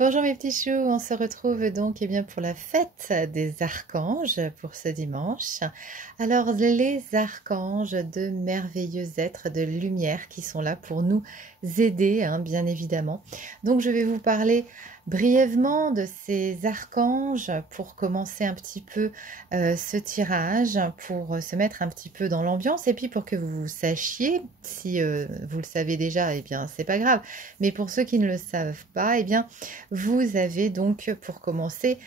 Bonjour mes petits choux, on se retrouve donc bien, pour la fête des archanges pour ce dimanche. Alors les archanges, de merveilleux êtres de lumière qui sont là pour nous aider, bien évidemment. Donc je vais vous parler brièvement de ces archanges pour commencer un petit peu ce tirage, pour se mettre un petit peu dans l'ambiance et puis pour que vous sachiez, si vous le savez déjà, eh bien c'est pas grave, mais pour ceux qui ne le savent pas, eh bien vous avez donc pour commencer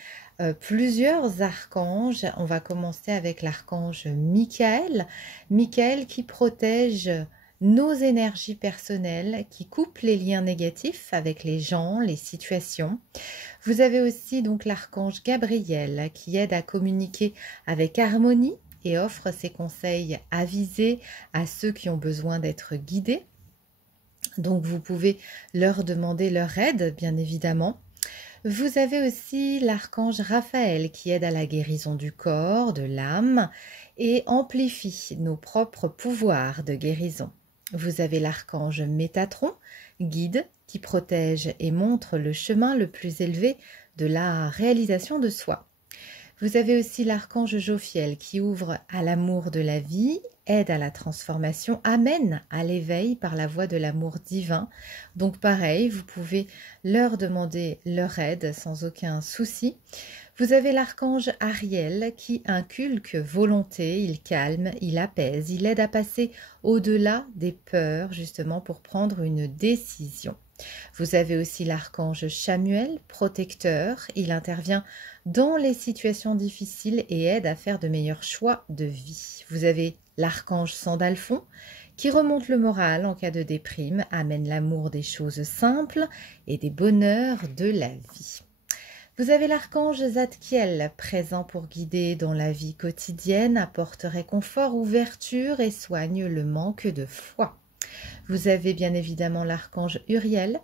plusieurs archanges. On va commencer avec l'archange Michael. Michael qui protège nos énergies personnelles, qui coupe les liens négatifs avec les gens, les situations. Vous avez aussi donc l'archange Gabriel qui aide à communiquer avec harmonie et offre ses conseils avisés à ceux qui ont besoin d'être guidés. Donc vous pouvez leur demander leur aide, bien évidemment. Vous avez aussi l'archange Raphaël qui aide à la guérison du corps, de l'âme et amplifie nos propres pouvoirs de guérison. Vous avez l'archange Métatron, guide, qui protège et montre le chemin le plus élevé de la réalisation de soi. Vous avez aussi l'archange Jophiel qui ouvre à l'amour de la vie, aide à la transformation, amène à l'éveil par la voie de l'amour divin. Donc pareil, vous pouvez leur demander leur aide sans aucun souci. Vous avez l'archange Ariel qui inculque volonté, il calme, il apaise, il aide à passer au-delà des peurs justement pour prendre une décision. Vous avez aussi l'archange Chamuel, protecteur, il intervient dans les situations difficiles et aide à faire de meilleurs choix de vie. Vous avez l'archange Sandalphon qui remonte le moral en cas de déprime, amène l'amour des choses simples et des bonheurs de la vie. Vous avez l'archange Zadkiel, présent pour guider dans la vie quotidienne, apporte réconfort, ouverture et soigne le manque de foi. Vous avez bien évidemment l'archange Uriel,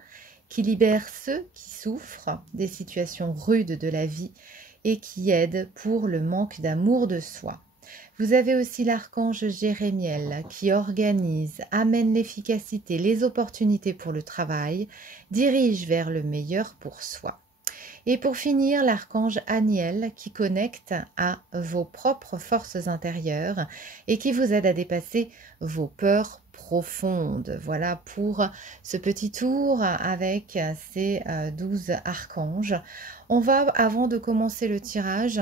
qui libère ceux qui souffrent des situations rudes de la vie et qui aide pour le manque d'amour de soi. Vous avez aussi l'archange Jérémiel qui organise, amène l'efficacité, les opportunités pour le travail, dirige vers le meilleur pour soi. Et pour finir, l'archange Aniel qui connecte à vos propres forces intérieures et qui vous aide à dépasser vos peurs profondes. Voilà pour ce petit tour avec ces 12 archanges. On va, avant de commencer le tirage,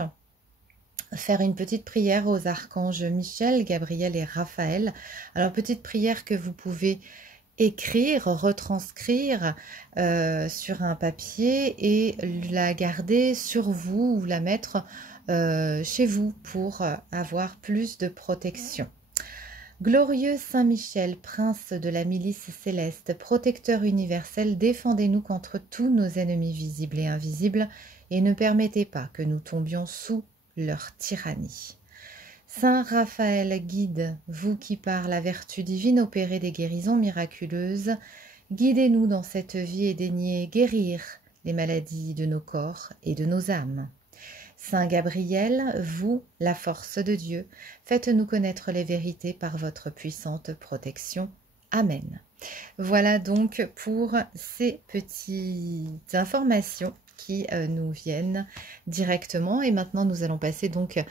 faire une petite prière aux archanges Michel, Gabriel et Raphaël. Alors, petite prière que vous pouvez écrire, retranscrire sur un papier et la garder sur vous ou la mettre chez vous pour avoir plus de protection. Glorieux Saint Michel, prince de la milice céleste, protecteur universel, défendez-nous contre tous nos ennemis visibles et invisibles et ne permettez pas que nous tombions sous leur tyrannie. Saint Raphaël, guide, vous qui par la vertu divine opérez des guérisons miraculeuses, guidez-nous dans cette vie et daignez guérir les maladies de nos corps et de nos âmes. Saint Gabriel, vous, la force de Dieu, faites-nous connaître les vérités par votre puissante protection. Amen. Voilà donc pour ces petites informations qui nous viennent directement. Et maintenant, nous allons passer donc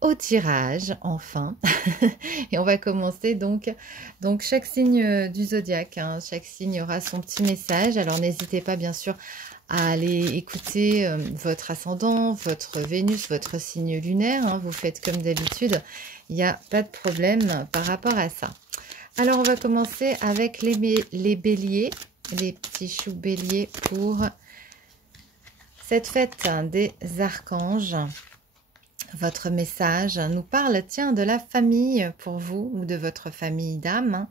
au tirage, enfin. Et on va commencer donc chaque signe du zodiaque, chaque signe aura son petit message. Alors n'hésitez pas bien sûr à aller écouter votre ascendant, votre Vénus, votre signe lunaire, vous faites comme d'habitude, il n'y a pas de problème par rapport à ça. Alors on va commencer avec les béliers, les petits choux béliers pour cette fête des archanges. Votre message nous parle, tiens, de la famille pour vous ou de votre famille d'âme.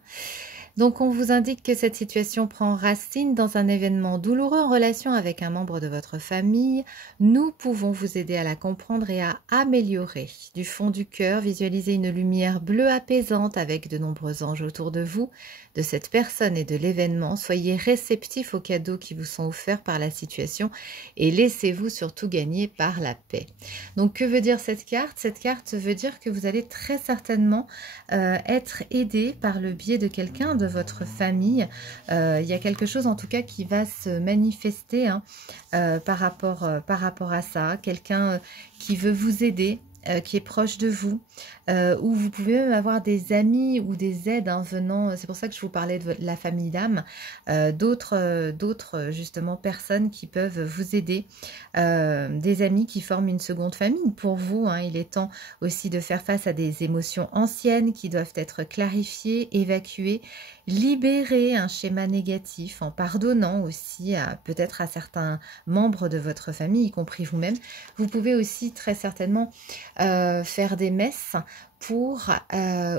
Donc, on vous indique que cette situation prend racine dans un événement douloureux en relation avec un membre de votre famille. Nous pouvons vous aider à la comprendre et à améliorer. Du fond du cœur, visualisez une lumière bleue apaisante avec de nombreux anges autour de vous, de cette personne et de l'événement. Soyez réceptifs aux cadeaux qui vous sont offerts par la situation et laissez-vous surtout gagner par la paix. Donc, que veut dire cette carte? Cette carte veut dire que vous allez très certainement être aidé par le biais de quelqu'un de de votre famille. Il y a quelque chose en tout cas qui va se manifester hein, par rapport à ça. Quelqu'un qui veut vous aider, qui est proche de vous, ou vous pouvez même avoir des amis ou des aides hein, venant, c'est pour ça que je vous parlais de la famille d'âme, d'autres justement personnes qui peuvent vous aider, des amis qui forment une seconde famille pour vous, hein. Il est temps aussi de faire face à des émotions anciennes qui doivent être clarifiées, évacuées, libérer un schéma négatif en pardonnant aussi peut-être à certains membres de votre famille, y compris vous-même. Vous pouvez aussi très certainement faire des messes pour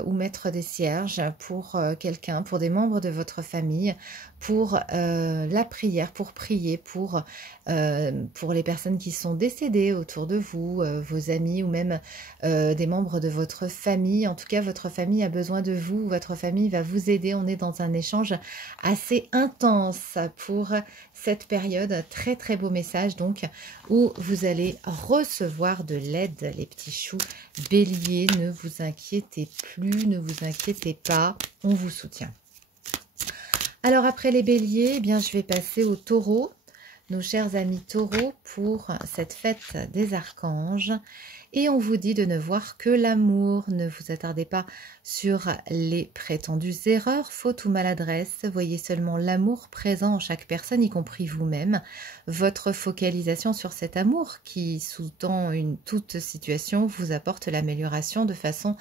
ou mettre des cierges pour quelqu'un, pour des membres de votre famille, pour la prière, pour prier pour les personnes qui sont décédées autour de vous, vos amis ou même des membres de votre famille. En tout cas, votre famille a besoin de vous, votre famille va vous aider. On est dans un échange assez intense pour cette période. Très très beau message donc où vous allez recevoir de l'aide, les petits choux béliers. Ne vous inquiétez plus, ne vous inquiétez pas, on vous soutient. Alors après les béliers, eh bien je vais passer aux taureaux, nos chers amis taureaux, pour cette fête des archanges. Et on vous dit de ne voir que l'amour, ne vous attardez pas sur les prétendues erreurs, fautes ou maladresses. Voyez seulement l'amour présent en chaque personne, y compris vous-même. Votre focalisation sur cet amour qui sous-tend toute situation vous apporte l'amélioration de façon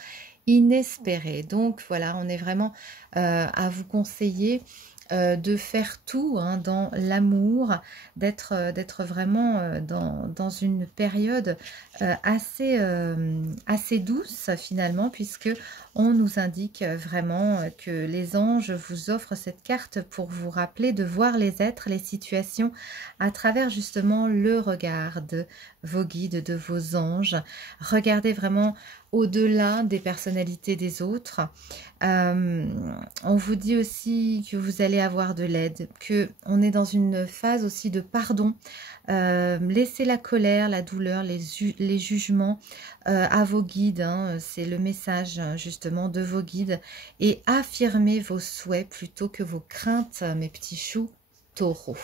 inespérée. Donc voilà, on est vraiment à vous conseiller de faire tout hein, dans l'amour, d'être vraiment dans une période assez douce finalement, puisque on nous indique vraiment que les anges vous offrent cette carte pour vous rappeler de voir les êtres, les situations à travers justement le regard de vos guides, de vos anges. Regardez vraiment au-delà des personnalités des autres. On vous dit aussi que vous allez avoir de l'aide, que on est dans une phase aussi de pardon. Laissez la colère, la douleur, les jugements à vos guides, hein. C'est le message justement de vos guides, et affirmez vos souhaits plutôt que vos craintes, mes petits choux taureaux.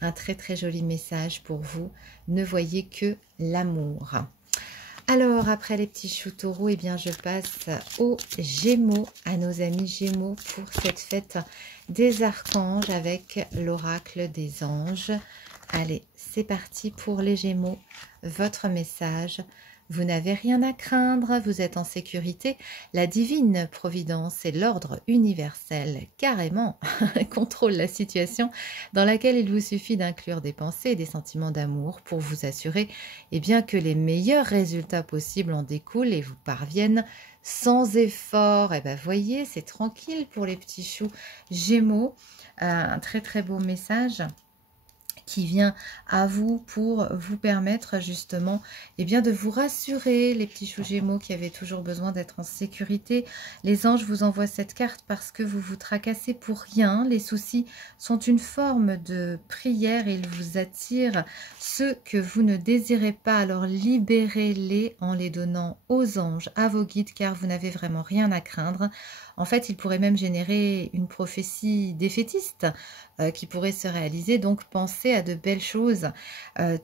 Un très très joli message pour vous, ne voyez que l'amour. Alors, après les petits choux taureaux, eh bien, je passe aux Gémeaux, à nos amis Gémeaux, pour cette fête des archanges avec l'oracle des anges. Allez, c'est parti pour les Gémeaux, votre message. Vous n'avez rien à craindre, vous êtes en sécurité. La divine providence et l'ordre universel, carrément, contrôlent la situation dans laquelle il vous suffit d'inclure des pensées et des sentiments d'amour pour vous assurer eh bien, que les meilleurs résultats possibles en découlent et vous parviennent sans effort. Et bien, voyez, c'est tranquille pour les petits choux Gémeaux. Un très très beau message qui vient à vous pour vous permettre justement eh bien, de vous rassurer, les petits choux Gémeaux qui avaient toujours besoin d'être en sécurité. Les anges vous envoient cette carte parce que vous vous tracassez pour rien. Les soucis sont une forme de prière et ils vous attirent ceux que vous ne désirez pas. Alors libérez-les en les donnant aux anges, à vos guides, car vous n'avez vraiment rien à craindre. En fait, il pourrait même générer une prophétie défaitiste qui pourrait se réaliser. Donc, pensez à de belles choses.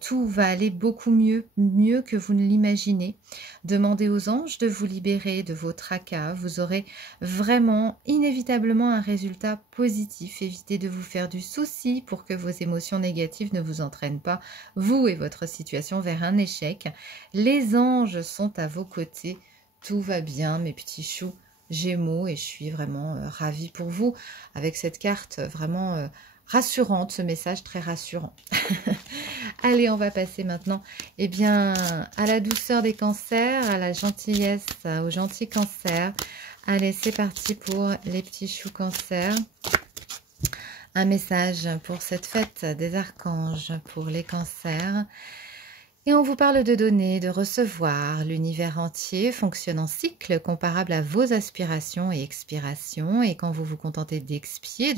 Tout va aller beaucoup mieux que vous ne l'imaginez. Demandez aux anges de vous libérer de vos tracas. Vous aurez vraiment, inévitablement, un résultat positif. Évitez de vous faire du souci pour que vos émotions négatives ne vous entraînent pas, vous et votre situation, vers un échec. Les anges sont à vos côtés. Tout va bien, mes petits choux Gémeaux, et je suis vraiment ravie pour vous avec cette carte vraiment rassurante, ce message très rassurant. Allez, on va passer maintenant eh bien, à la douceur des cancers, à la gentillesse, aux gentils cancers. Allez, c'est parti pour les petits choux cancers. Un message pour cette fête des archanges pour les cancers. Et on vous parle de donner, de recevoir. L'univers entier fonctionne en cycle comparable à vos aspirations et expirations. Et quand vous vous contentez d'expier,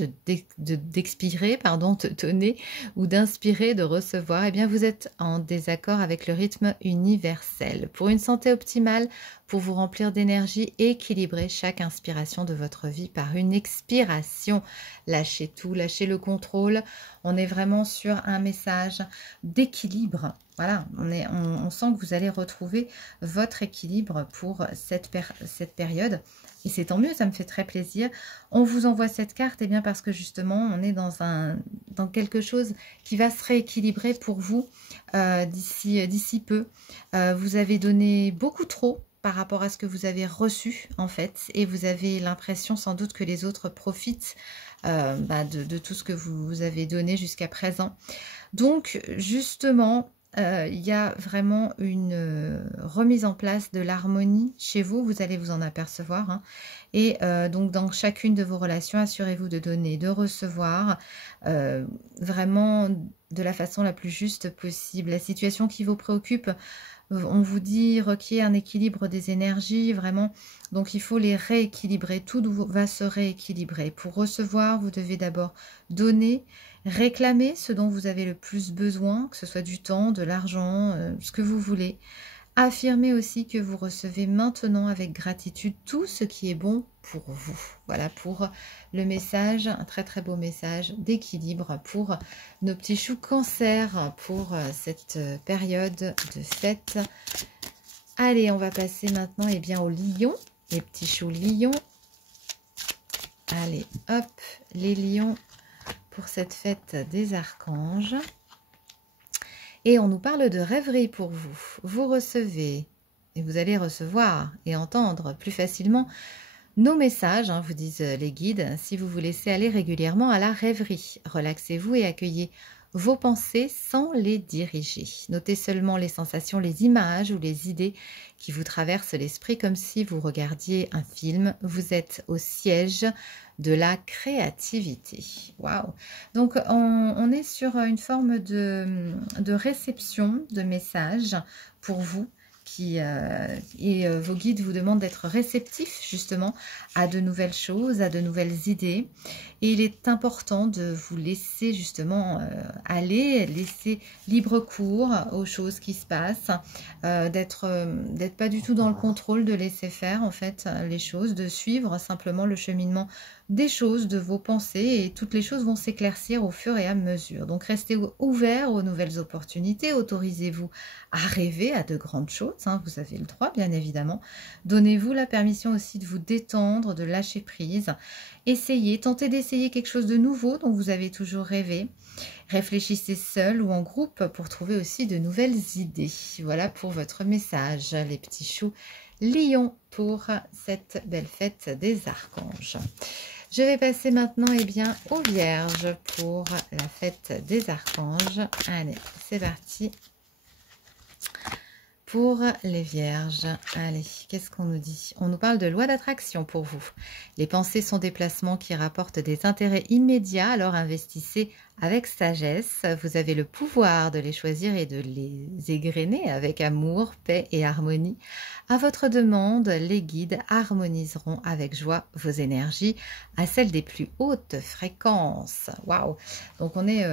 d'expirer, de donner ou d'inspirer, de recevoir, eh bien vous êtes en désaccord avec le rythme universel. Pour une santé optimale, pour vous remplir d'énergie et équilibrer chaque inspiration de votre vie par une expiration. Lâchez tout, lâchez le contrôle. On est vraiment sur un message d'équilibre. Voilà, on sent que vous allez retrouver votre équilibre pour cette période. Et c'est tant mieux, ça me fait très plaisir. On vous envoie cette carte bien parce que justement, on est dans quelque chose qui va se rééquilibrer pour vous d'ici peu. Vous avez donné beaucoup trop par rapport à ce que vous avez reçu en fait. Et vous avez l'impression sans doute que les autres profitent de tout ce que vous avez donné jusqu'à présent. Donc justement, il y a vraiment une remise en place de l'harmonie chez vous, vous allez vous en apercevoir. Hein. Et donc dans chacune de vos relations, assurez-vous de donner, de recevoir, vraiment de la façon la plus juste possible. La situation qui vous préoccupe, on vous dit requiert un équilibre des énergies, vraiment. Donc il faut les rééquilibrer, tout va se rééquilibrer. Pour recevoir, vous devez d'abord donner, réclamer ce dont vous avez le plus besoin, que ce soit du temps, de l'argent, ce que vous voulez. Affirmez aussi que vous recevez maintenant avec gratitude tout ce qui est bon pour vous. Voilà pour le message, un très très beau message d'équilibre pour nos petits choux cancer pour cette période de fête. Allez, on va passer maintenant au lion, les petits choux lions. Allez, hop, les lions pour cette fête des archanges. Et on nous parle de rêverie pour vous. Vous recevez, et vous allez recevoir et entendre plus facilement nos messages, hein, vous disent les guides, si vous vous laissez aller régulièrement à la rêverie. Relaxez-vous et accueillez vos pensées sans les diriger. Notez seulement les sensations, les images ou les idées qui vous traversent l'esprit comme si vous regardiez un film. Vous êtes au siège de la créativité. Waouh! Donc, on est sur une forme de réception de messages pour vous. Vos guides vous demandent d'être réceptifs justement à de nouvelles choses, à de nouvelles idées. Et il est important de vous laisser justement aller, laisser libre cours aux choses qui se passent, d'être pas du tout dans le contrôle, de laisser faire en fait les choses, de suivre simplement le cheminement des choses, de vos pensées, et toutes les choses vont s'éclaircir au fur et à mesure. Donc restez ouverts aux nouvelles opportunités, autorisez-vous à rêver à de grandes choses, hein, vous avez le droit bien évidemment. Donnez-vous la permission aussi de vous détendre, de lâcher prise. Essayez, tentez d'essayer quelque chose de nouveau dont vous avez toujours rêvé. Réfléchissez seul ou en groupe pour trouver aussi de nouvelles idées. Voilà pour votre message, les petits choux lions, pour cette belle fête des archanges. Je vais passer maintenant aux vierges pour la fête des archanges. Allez, c'est parti. Pour les vierges, allez, qu'est-ce qu'on nous dit? On nous parle de loi d'attraction pour vous. Les pensées sont des placements qui rapportent des intérêts immédiats, alors investissez avec sagesse. Vous avez le pouvoir de les choisir et de les égrener avec amour, paix et harmonie. À votre demande, les guides harmoniseront avec joie vos énergies à celles des plus hautes fréquences. Waouh! Donc on est,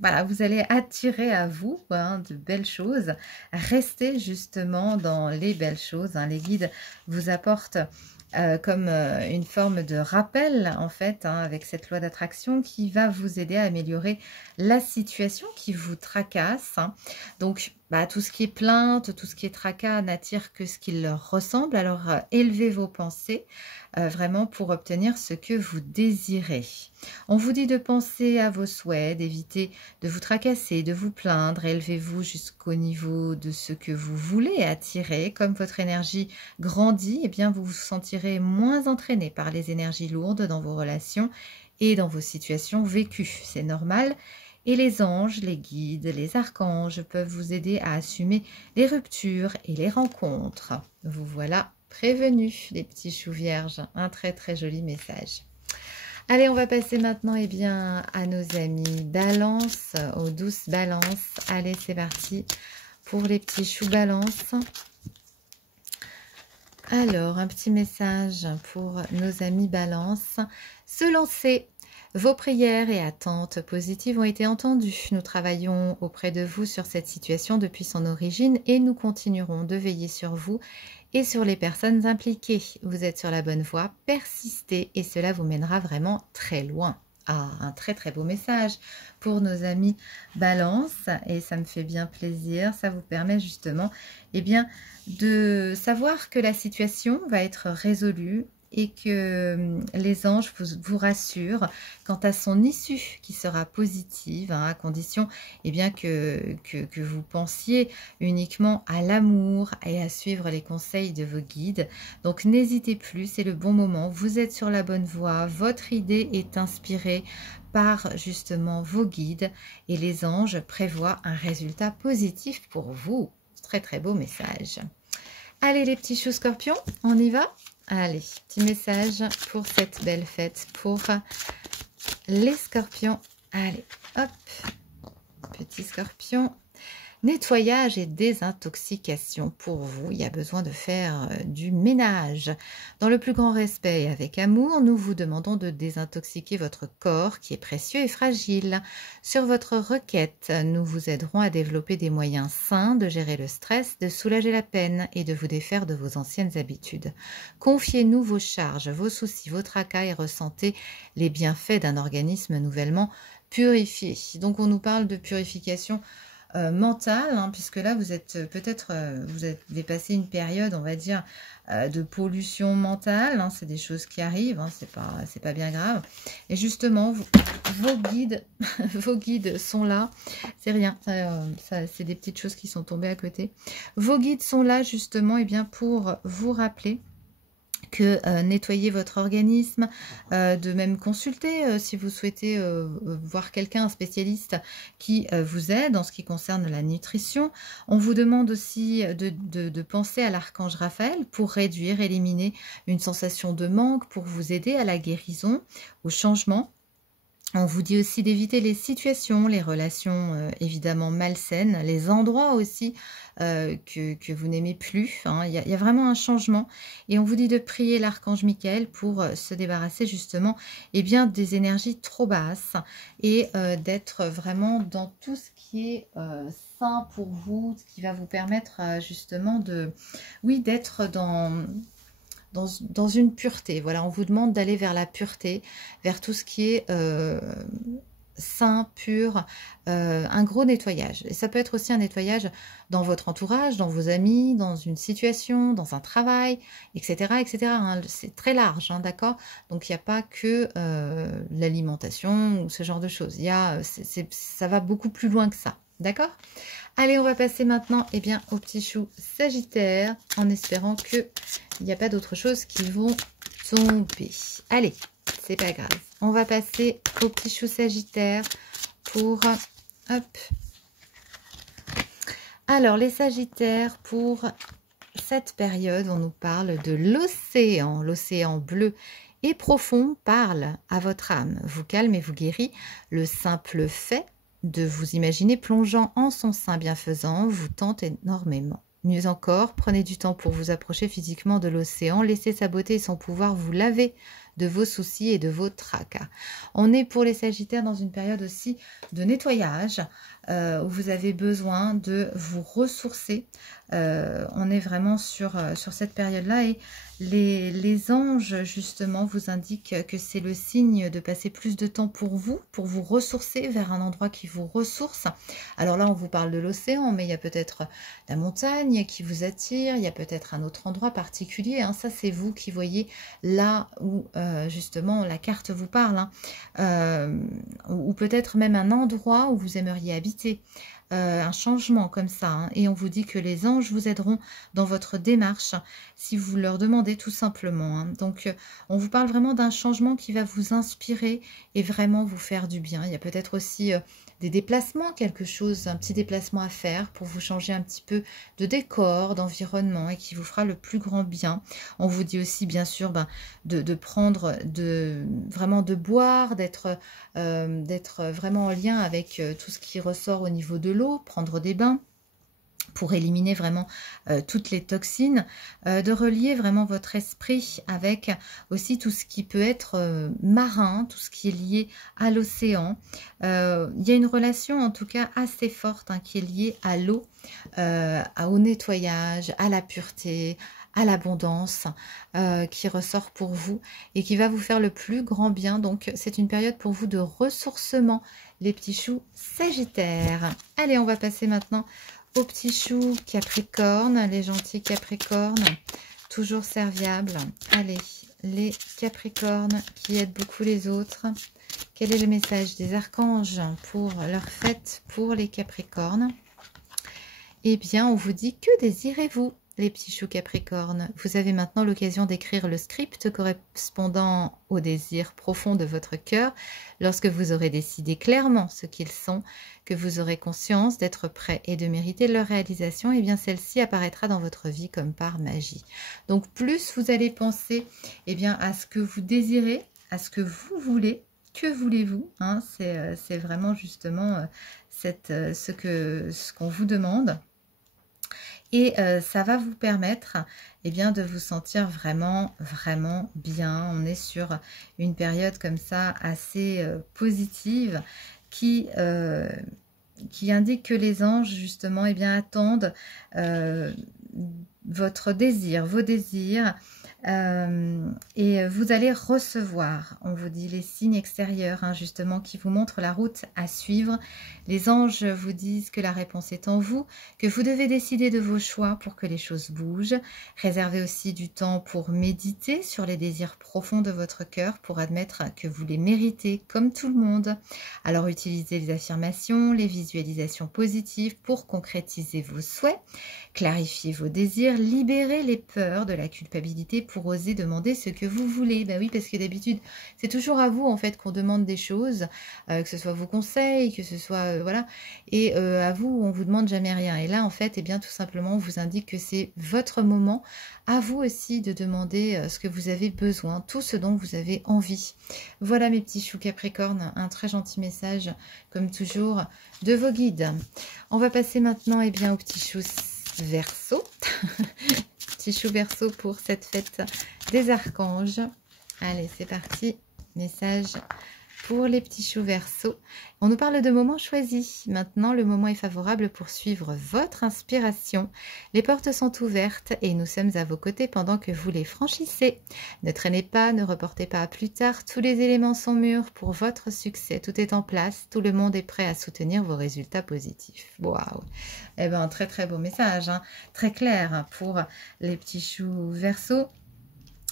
voilà, vous allez attirer à vous de belles choses. Restez justement dans les belles choses. Hein. Les guides vous apportent comme une forme de rappel en fait, avec cette loi d'attraction qui va vous aider à améliorer la situation qui vous tracasse. Hein. Donc tout ce qui est plainte, tout ce qui est tracas n'attire que ce qui leur ressemble. Alors élevez vos pensées vraiment pour obtenir ce que vous désirez. On vous dit de penser à vos souhaits, d'éviter de vous tracasser, de vous plaindre. Élevez-vous jusqu'au niveau de ce que vous voulez attirer. Comme votre énergie grandit, vous vous sentirez moins entraîné par les énergies lourdes dans vos relations et dans vos situations vécues. C'est normal. Et les anges, les guides, les archanges peuvent vous aider à assumer les ruptures et les rencontres. Vous voilà prévenus, les petits choux vierges. Un très très joli message. Allez, on va passer maintenant à nos amis Balance, aux douces balances. Allez, c'est parti pour les petits choux balance. Alors, un petit message pour nos amis Balance. Se lancer. Vos prières et attentes positives ont été entendues. Nous travaillons auprès de vous sur cette situation depuis son origine et nous continuerons de veiller sur vous et sur les personnes impliquées. Vous êtes sur la bonne voie, persistez et cela vous mènera vraiment très loin. Ah, un très très beau message pour nos amis Balance et ça me fait bien plaisir. Ça vous permet justement de savoir que la situation va être résolue et que les anges vous rassurent quant à son issue qui sera positive, à condition que vous pensiez uniquement à l'amour et à suivre les conseils de vos guides. Donc n'hésitez plus, c'est le bon moment, vous êtes sur la bonne voie, votre idée est inspirée par justement vos guides et les anges prévoient un résultat positif pour vous. Très très beau message. Allez les petits choux scorpions, on y va? Allez, petit message pour cette belle fête pour les scorpions. Allez, hop, petit scorpion. Nettoyage et désintoxication pour vous. Il y a besoin de faire du ménage. Dans le plus grand respect et avec amour, nous vous demandons de désintoxiquer votre corps qui est précieux et fragile. Sur votre requête, nous vous aiderons à développer des moyens sains de gérer le stress, de soulager la peine et de vous défaire de vos anciennes habitudes. Confiez-nous vos charges, vos soucis, vos tracas et ressentez les bienfaits d'un organisme nouvellement purifié. Donc on nous parle de purification mentale, puisque là vous êtes peut-être, vous avez passé une période, on va dire, de pollution mentale, c'est des choses qui arrivent, c'est pas bien grave. Et justement, vos guides, vos guides sont là, c'est rien, c'est des petites choses qui sont tombées à côté. Vos guides sont là justement pour vous rappeler que nettoyer votre organisme, de même consulter si vous souhaitez voir quelqu'un, un spécialiste qui vous aide en ce qui concerne la nutrition. On vous demande aussi de penser à l'archange Raphaël pour réduire, éliminer une sensation de manque, pour vous aider à la guérison, au changement. On vous dit aussi d'éviter les situations, les relations évidemment malsaines, les endroits aussi que vous n'aimez plus. Il y a vraiment un changement. Et on vous dit de prier l'archange Michael pour se débarrasser justement des énergies trop basses et d'être vraiment dans tout ce qui est sain pour vous, ce qui va vous permettre justement d'être dans une pureté. Voilà, on vous demande d'aller vers la pureté, vers tout ce qui est sain, pur, un gros nettoyage. Et ça peut être aussi un nettoyage dans votre entourage, dans vos amis, dans une situation, dans un travail, etc. etc. C'est très large, d'accord? Donc il n'y a pas que l'alimentation ou ce genre de choses. Ça va beaucoup plus loin que ça. D'accord? Allez, on va passer maintenant au petit chou Sagittaire, en espérant qu'il n'y a pas d'autre chose qui vont tomber. Allez, c'est pas grave. On va passer au petit chou Sagittaire pour... Hop. Alors, les Sagittaires, pour cette période, on nous parle de l'océan. L'océan bleu et profond parle à votre âme, vous calme et vous guérit. Le simple fait de vous imaginer plongeant en son sein bienfaisant vous tente énormément. Mieux encore, prenez du temps pour vous approcher physiquement de l'océan, laissez sa beauté et son pouvoir vous laver de vos soucis et de vos tracas. On est pour les Sagittaires dans une période aussi de nettoyage où vous avez besoin de vous ressourcer. On est vraiment sur cette période-là et les anges justement vous indiquent que c'est le signe de passer plus de temps pour vous ressourcer vers un endroit qui vous ressource. Alors là on vous parle de l'océan, mais il y a peut-être la montagne qui vous attire, il y a peut-être un autre endroit particulier, ça c'est vous qui voyez là où justement la carte vous parle, ou peut-être même un endroit où vous aimeriez habiter, un changement comme ça, et on vous dit que les anges vous aideront dans votre démarche si vous leur demandez tout simplement, donc on vous parle vraiment d'un changement qui va vous inspirer et vraiment vous faire du bien. Il y a peut-être aussi des déplacements, quelque chose, un petit déplacement à faire pour vous changer un petit peu de décor, d'environnement et qui vous fera le plus grand bien. On vous dit aussi bien sûr de prendre, vraiment de boire, d'être vraiment en lien avec tout ce qui ressort au niveau de l'eau, prendre des bains pour éliminer vraiment toutes les toxines, de relier vraiment votre esprit avec aussi tout ce qui peut être marin, tout ce qui est lié à l'océan. Il y a une relation en tout cas assez forte qui est liée à l'eau, au nettoyage, à la pureté, à l'abondance qui ressort pour vous et qui va vous faire le plus grand bien. Donc, c'est une période pour vous de ressourcement, les petits choux Sagittaires. Allez, on va passer maintenant aux petits choux Capricorne, les gentils Capricornes, toujours serviables. Allez, les Capricornes qui aident beaucoup les autres. Quel est le message des archanges pour leur fête pour les Capricornes? Eh bien, on vous dit que désirez-vous, les petits choux Capricornes? Vous avez maintenant l'occasion d'écrire le script correspondant au désir profond de votre cœur. Lorsque vous aurez décidé clairement ce qu'ils sont, que vous aurez conscience d'être prêt et de mériter leur réalisation, eh bien celle-ci apparaîtra dans votre vie comme par magie. Donc plus vous allez penser eh bien, à ce que vous désirez, à ce que vous voulez, que voulez-vous, hein, c'est vraiment justement ce qu'on vous demande. Et ça va vous permettre eh bien, de vous sentir vraiment, vraiment bien. On est sur une période comme ça assez positive qui indique que les anges, justement, eh bien, attendent votre désir, vos désirs. Et vous allez recevoir, on vous dit les signes extérieurs, hein, justement, qui vous montrent la route à suivre. Les anges vous disent que la réponse est en vous, que vous devez décider de vos choix pour que les choses bougent. Réservez aussi du temps pour méditer sur les désirs profonds de votre cœur, pour admettre que vous les méritez comme tout le monde. Alors utilisez les affirmations, les visualisations positives pour concrétiser vos souhaits, clarifiez vos désirs, libérez les peurs de la culpabilité pour oser demander ce que vous voulez. Ben oui, parce que d'habitude, c'est toujours à vous en fait qu'on demande des choses, que ce soit vos conseils, que ce soit voilà, et à vous, on vous demande jamais rien. Et là, en fait, eh bien, tout simplement, on vous indique que c'est votre moment, à vous aussi de demander ce que vous avez besoin, tout ce dont vous avez envie. Voilà mes petits choux Capricorne, un très gentil message, comme toujours, de vos guides. On va passer maintenant eh bien, aux petits choux Verseau. Petit chou Verseau pour cette fête des archanges. Allez, c'est parti. Message pour les petits choux Verseau. On nous parle de moments choisis. Maintenant, le moment est favorable pour suivre votre inspiration. Les portes sont ouvertes et nous sommes à vos côtés pendant que vous les franchissez. Ne traînez pas, ne reportez pas à plus tard. Tous les éléments sont mûrs pour votre succès. Tout est en place. Tout le monde est prêt à soutenir vos résultats positifs. Waouh! Eh bien, très très beau message, hein. Très clair hein, pour les petits choux Verseau.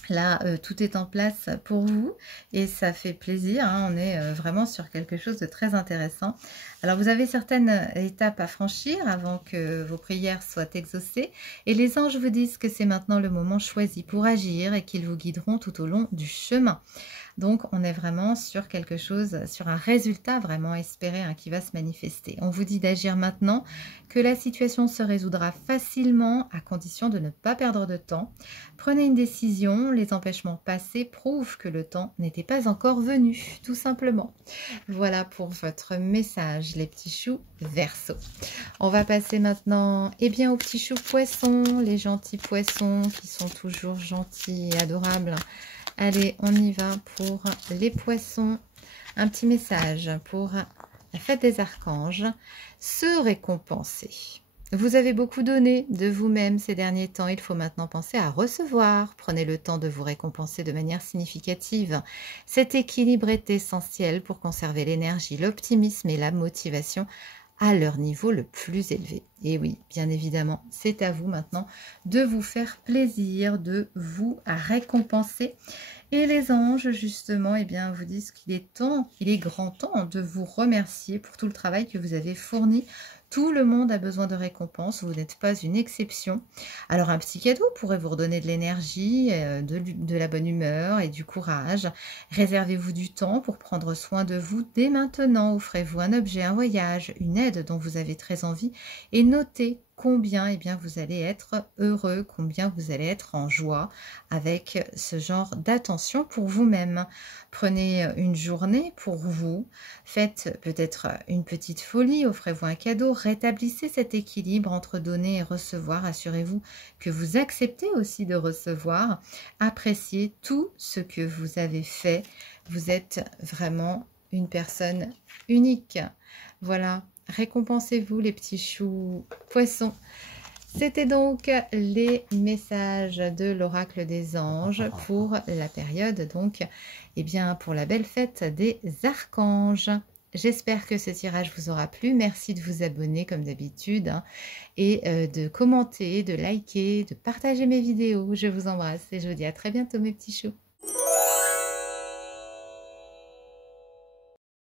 Là, tout est en place pour vous et ça fait plaisir, hein, on est vraiment sur quelque chose de très intéressant. Alors, vous avez certaines étapes à franchir avant que vos prières soient exaucées et les anges vous disent que c'est maintenant le moment choisi pour agir et qu'ils vous guideront tout au long du chemin. Donc, on est vraiment sur quelque chose, sur un résultat vraiment espéré hein, qui va se manifester. On vous dit d'agir maintenant, que la situation se résoudra facilement à condition de ne pas perdre de temps. Prenez une décision, les empêchements passés prouvent que le temps n'était pas encore venu, tout simplement. Voilà pour votre message, les petits choux Verseau. On va passer maintenant eh bien, aux petits choux Poissons, les gentils poissons qui sont toujours gentils et adorables. Allez, on y va pour les poissons. Un petit message pour la fête des archanges. Se récompenser. Vous avez beaucoup donné de vous-même ces derniers temps. Il faut maintenant penser à recevoir. Prenez le temps de vous récompenser de manière significative. Cet équilibre est essentiel pour conserver l'énergie, l'optimisme et la motivation à leur niveau le plus élevé. Et oui, bien évidemment, c'est à vous maintenant de vous faire plaisir, de vous récompenser. Et les anges, justement, eh bien, vous disent qu'il est temps, il est grand temps de vous remercier pour tout le travail que vous avez fourni. Tout le monde a besoin de récompenses, vous n'êtes pas une exception. Alors un petit cadeau pourrait vous redonner de l'énergie, de la bonne humeur et du courage. Réservez-vous du temps pour prendre soin de vous dès maintenant. Offrez-vous un objet, un voyage, une aide dont vous avez très envie et notez combien eh bien, vous allez être heureux, combien vous allez être en joie avec ce genre d'attention pour vous-même. Prenez une journée pour vous, faites peut-être une petite folie, offrez-vous un cadeau, rétablissez cet équilibre entre donner et recevoir. Assurez-vous que vous acceptez aussi de recevoir. Appréciez tout ce que vous avez fait. Vous êtes vraiment une personne unique. Voilà. Récompensez-vous les petits choux poissons. C'était donc les messages de l'oracle des anges pour la période, donc, eh bien, pour la belle fête des archanges. J'espère que ce tirage vous aura plu. Merci de vous abonner comme d'habitude, hein, et de commenter, de liker, de partager mes vidéos. Je vous embrasse et je vous dis à très bientôt mes petits choux.